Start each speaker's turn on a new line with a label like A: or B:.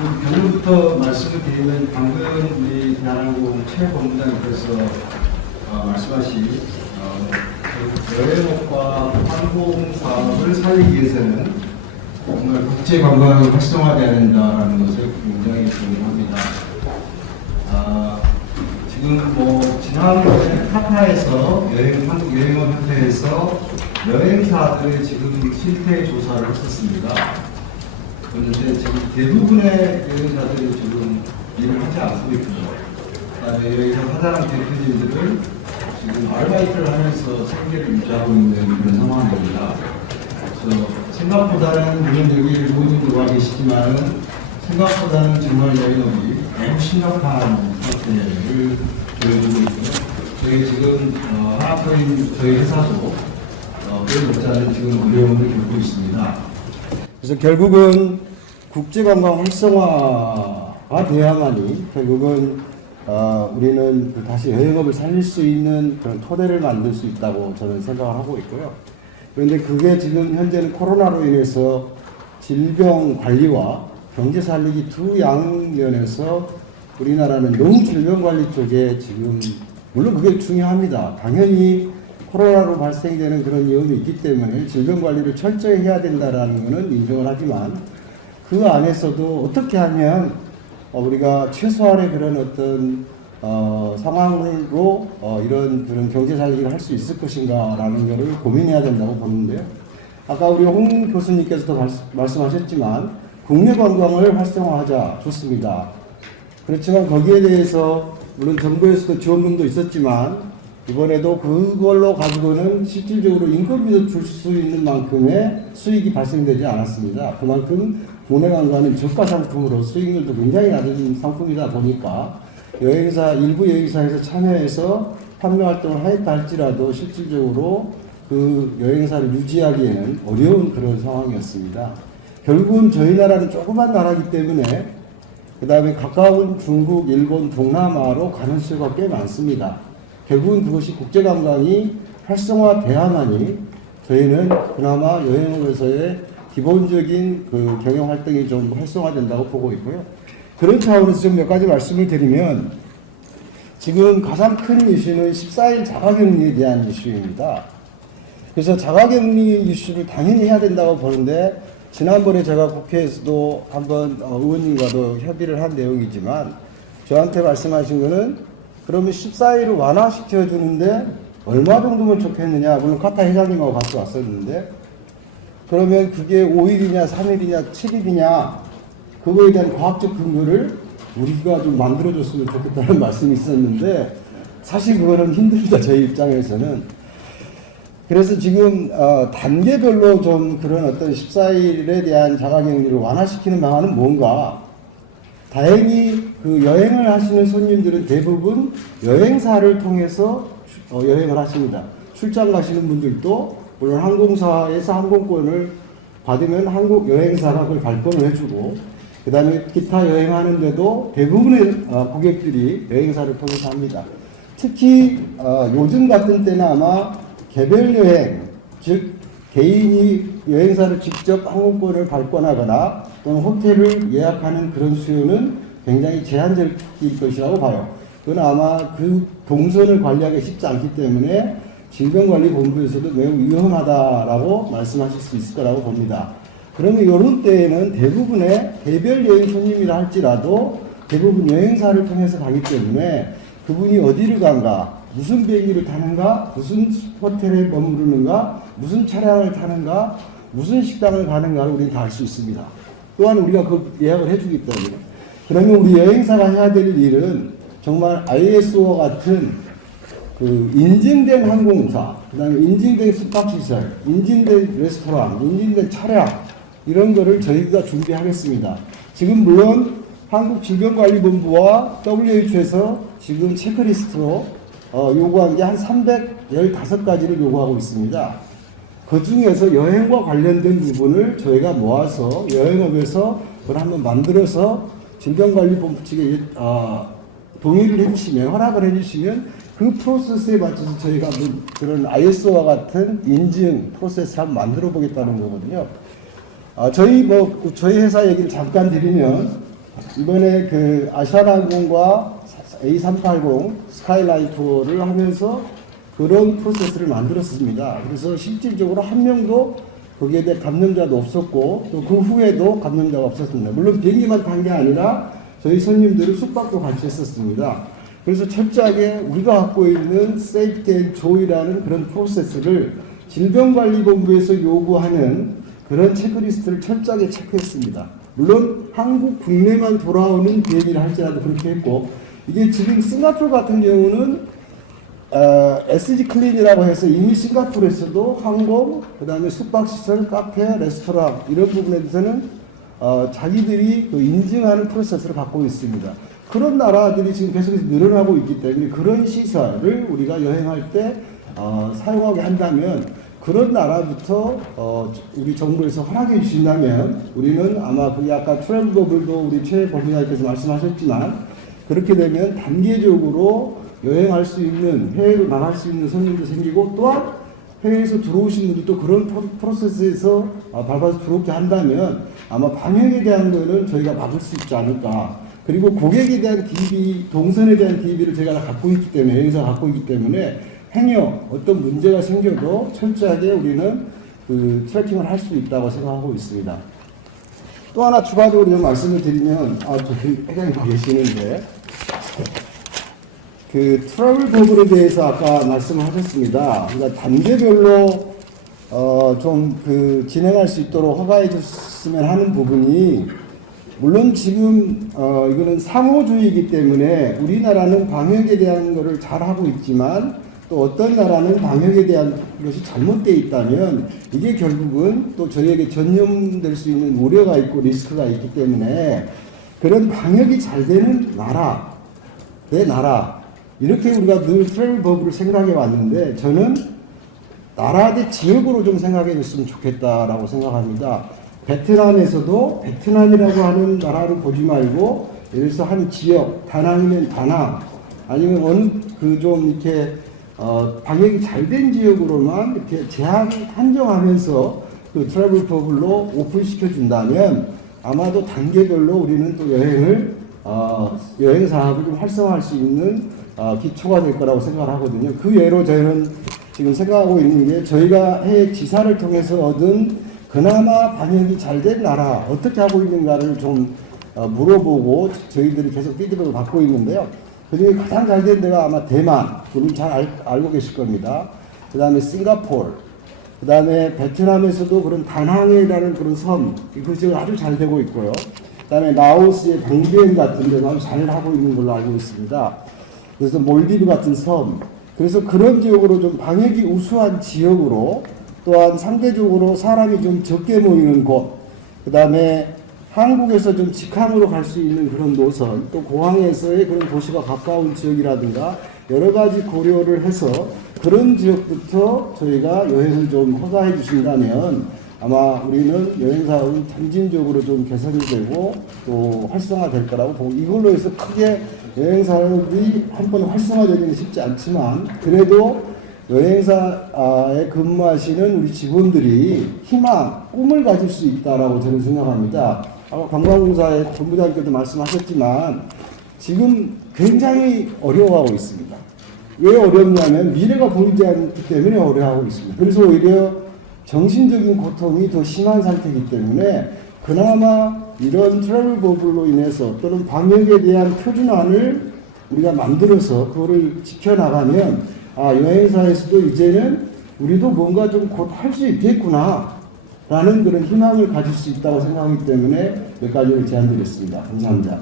A: 그 결론부터 말씀을 드리면 방금 우리 대한항공 최본부장님께서 어, 말씀하신 어, 그 여행업과 항공 사업을 살리기 위해서는 정말 국제 관광이 활성화돼야 된다는 것을 굉장히 동의합니다. 아, 지금 뭐 지난번에 카타에서 여행 여행업 협회에서 여행사들 지금 실태 조사를 했었습니다. 그런데 지금 대부분의 여행사들이 지금 일을 하지 않고 있고요. 그다음에 여기서 사장 대표님들은 지금 아르바이트를 하면서 생계를 유지하고 있는 그런 상황입니다. 그래서 생각보다는 물론 여기 일본 분들과 계시지만은 생각보다는 정말 여행업이 너무 심각한 상태를 보여주고 있고요. 저희 지금 어, 하나코인 저희 회사도 어, 그 못지않은 지금 어려움을 겪고 있습니다. 그래서 결국은 국제관광 활성화가 돼야만이 결국은 어, 우리는 그 다시 여행업을 살릴 수 있는 그런 토대를 만들 수 있다고 저는 생각을 하고 있고요. 그런데 그게 지금 현재는 코로나로 인해서 질병 관리와 경제 살리기 두 양면에서 우리나라는 너무 질병 관리 쪽에 지금 물론 그게 중요합니다. 당연히 코로나로 발생되는 그런 위험이 있기 때문에 질병 관리를 철저히 해야 된다라는 것은 인정을 하지만 그 안에서도 어떻게 하면 어, 우리가 최소한의 그런 어떤 어, 상황으로 어, 이런 그런 경제 살리기를 할 수 있을 것인가라는 것을 고민해야 된다고 보는데요. 아까 우리 홍 교수님께서도 말, 말씀하셨지만 국내 관광을 활성화하자 좋습니다. 그렇지만 거기에 대해서 물론 정부에서도 지원금도 있었지만 이번에도 그걸로 가지고는 실질적으로 인건비도 줄 수 있는 만큼의 수익이 발생되지 않았습니다. 그만큼 국내 관광은 저가 상품으로 수익률도 굉장히 낮은 상품이다 보니까 여행사 일부 여행사에서 참여해서 판매 활동을 하였다 할지라도 실질적으로 그 여행사를 유지하기에는 어려운 그런 상황이었습니다. 결국은 저희 나라는 조그만 나라이기 때문에 그 다음에 가까운 중국, 일본, 동남아로 가는 수요가 꽤 많습니다. 결국은 그것이 국제관광이 활성화돼야만이 저희는 그나마 여행업에서의 기본적인 그 경영 활동이 좀 활성화된다고 보고 있고요. 그런 차원에서 좀 몇 가지 말씀을 드리면 지금 가장 큰 이슈는 14일 자가격리에 대한 이슈입니다. 그래서 자가격리 이슈를 당연히 해야 된다고 보는데 지난번에 제가 국회에서도 한번 어, 의원님과도 협의를 한 내용이지만 저한테 말씀하신 거는 그러면 14일을 완화시켜 주는데 얼마 정도면 좋겠느냐? 물론 카타 회장님하고 같이 왔었는데. 그러면 그게 5일이냐 3일이냐 7일이냐 그거에 대한 과학적 근거를 우리가 좀 만들어줬으면 좋겠다는 말씀이 있었는데 사실 그거는 힘듭니다 저희 입장에서는. 그래서 지금 어, 단계별로 좀 그런 어떤 14일에 대한 자가격리를 완화시키는 방안은 뭔가? 다행히 그 여행을 하시는 손님들은 대부분 여행사를 통해서 어, 여행을 하십니다. 출장 가시는 분들도 물론 항공사에서 항공권을 받으면 한국 여행사가 그걸 발권을 해주고 그 다음에 기타 여행하는데도 대부분의 어, 고객들이 여행사를 통해서 합니다. 특히 어, 요즘 같은 때는 아마 개별 여행, 즉 개인이 여행사를 직접 항공권을 발권하거나 또는 호텔을 예약하는 그런 수요는 굉장히 제한적일 것이라고 봐요. 그건 아마 그 동선을 관리하기 쉽지 않기 때문에 질병관리본부에서도 매우 위험하다라고 말씀하실 수 있을 거라고 봅니다. 그러면 이런 때에는 대부분의 개별 여행 손님이라 할지라도 대부분 여행사를 통해서 가기 때문에 그분이 어디를 간가, 무슨 비행기를 타는가, 무슨 호텔에 머무르는가, 무슨 차량을 타는가, 무슨 식당을 가는가를 우리는 다 알 수 있습니다. 또한 우리가 그 예약을 해주기 때문에. 그러면 우리 여행사가 해야 될 일은 정말 ISO와 같은 그 인증된 항공사, 그 다음에 인증된 숙박시설, 인증된 레스토랑, 인증된 차량, 이런 거를 저희가 준비하겠습니다. 지금 물론 한국질병관리본부와 WHO에서 지금 체크리스트로 어, 요구한 게 한 315가지를 요구하고 있습니다. 그 중에서 여행과 관련된 부분을 저희가 모아서 여행업에서 그걸 한번 만들어서 질병관리본부 측에 어, 동의를 해주시면 허락을 해주시면 그 프로세스에 맞춰서 저희가 뭐 그런 ISO와 같은 인증 프로세스 한번 만들어 보겠다는 거거든요. 아, 저희 뭐 저희 회사 얘기를 잠깐 드리면
B: 이번에 그 아시아나항공과 A380 스카이라인 투어를 하면서 그런 프로세스를 만들었습니다. 그래서 실질적으로 한 명도 거기에 대해 감염자도 없었고 또 그 후에도 감염자가 없었습니다. 물론 비행기만 탄 게 아니라 저희 손님들은 숙박도 같이 했었습니다. 그래서 철저하게 우리가 갖고 있는 세이프티 앤 조이라는 그런 프로세스를 질병관리본부에서 요구하는 그런 체크리스트를 철저하게 체크했습니다. 물론 한국 국내만 돌아오는 비행기를 할지라도 그렇게 했고 이게 지금 싱가포르 같은 경우는 어, SG 클린이라고 해서 이미 싱가포르에서도 항공, 그 다음에 숙박시설, 카페, 레스토랑 이런 부분에 대해서는 어, 자기들이 그 인증하는 프로세스를 갖고 있습니다. 그런 나라들이 지금 계속해서 늘어나고 있기 때문에 그런 시설을 우리가 여행할 때 어, 사용하게 한다면 그런 나라부터 어, 우리 정부에서 허락해 주신다면 우리는 아마 그 아까 트래블 버블도 우리 최 법무장께서 말씀하셨지만 그렇게 되면 단계적으로 여행할 수 있는 해외로 나갈 수 있는 손님도 생기고 또한 해외에서 들어오신 분들이 또 그런 프로- 프로세스에서 아, 밟아서 들어오게 한다면 아마 방역에 대한 거는 저희가 막을 수 있지 않을까. 그리고 고객에 대한 DB, 동선에 대한 DB를 제가 다 갖고 있기 때문에, 여행사 갖고 있기 때문에 행여 어떤 문제가 생겨도 철저하게 우리는 그 트래킹을 할 수 있다고 생각하고 있습니다. 또 하나 추가적으로 좀 말씀을 드리면, 아, 저기 회장님 계시는데, 그 트러블 버블에 대해서 아까 말씀하셨습니다. 그러니까 단계별로 어, 좀 그 진행할 수 있도록 허가해 줬으면 하는 부분이 물론 지금 어, 이거는 상호주의이기 때문에 우리나라는 방역에 대한 거를 잘 하고 있지만 또 어떤 나라는 방역에 대한 것이 잘못되어 있다면 이게 결국은 또 저희에게 전염될 수 있는 우려가 있고 리스크가 있기 때문에 그런 방역이 잘 되는 나라 내 나라 이렇게 우리가 늘 트래블 버블을 생각해 왔는데 저는 나라 대 지역으로 좀 생각해 줬으면 좋겠다라고 생각합니다. 베트남에서도 베트남이라고 하는 나라를 보지 말고 예를 들어서 한 지역 다낭이면 다낭 아니면 어느 그 좀 이렇게 어, 방역이 잘 된 지역으로만 이렇게 제한 한정하면서 그 트래블 버블로 오픈시켜 준다면 아마도 단계별로 우리는 또 여행을 어, 여행 사업을 좀 활성화할 수 있는 어, 기초가 될 거라고 생각을 하거든요. 그 예로 저희는 지금 생각하고 있는 게 저희가 해외 지사를 통해서 얻은 그나마 방역이 잘 된 나라 어떻게 하고 있는가를 좀 어, 물어보고 저희들이 계속 피드백을 받고 있는데요. 그중에 가장 잘 된 데가 아마 대만, 그분 잘 알, 알고 계실 겁니다. 그 다음에 싱가포르, 그 다음에 베트남에서도 그런 다낭이라는 그런 섬, 이것이 아주 잘 되고 있고요. 그 다음에 라오스의 방비엔 같은 데는 아주 잘 하고 있는 걸로 알고 있습니다. 그래서 몰디브 같은 섬, 그래서 그런 지역으로 좀 방역이 우수한 지역으로 또한 상대적으로 사람이 좀 적게 모이는 곳, 그 다음에 한국에서 좀 직항으로 갈 수 있는 그런 노선, 또 공항에서의 그런 도시가 가까운 지역이라든가 여러 가지 고려를 해서 그런 지역부터 저희가 여행을 좀 허가해 주신다면 아마 우리는 여행 사업은 점진적으로 좀 개선이 되고 또 활성화될 거라고 보고 이걸로 해서 크게 여행 사업이 한 번 활성화되기는 쉽지 않지만 그래도 여행사에 근무하시는 우리 직원들이 희망, 꿈을 가질 수 있다라고 저는 생각합니다. 아까 관광공사의 본부장께도 말씀하셨지만 지금 굉장히 어려워하고 있습니다. 왜 어렵냐면 미래가 보이지 않기 때문에 어려워하고 있습니다. 그래서 오히려 정신적인 고통이 더 심한 상태이기 때문에 그나마 이런 트래블 버블로 인해서 또는 방역에 대한 표준안을 우리가 만들어서 그거를 지켜나가면 아 여행사에서도 이제는 우리도 뭔가 좀 곧 할 수 있겠구나 라는 그런 희망을 가질 수 있다고 생각하기 때문에 몇 가지를 제안드렸습니다. 감사합니다.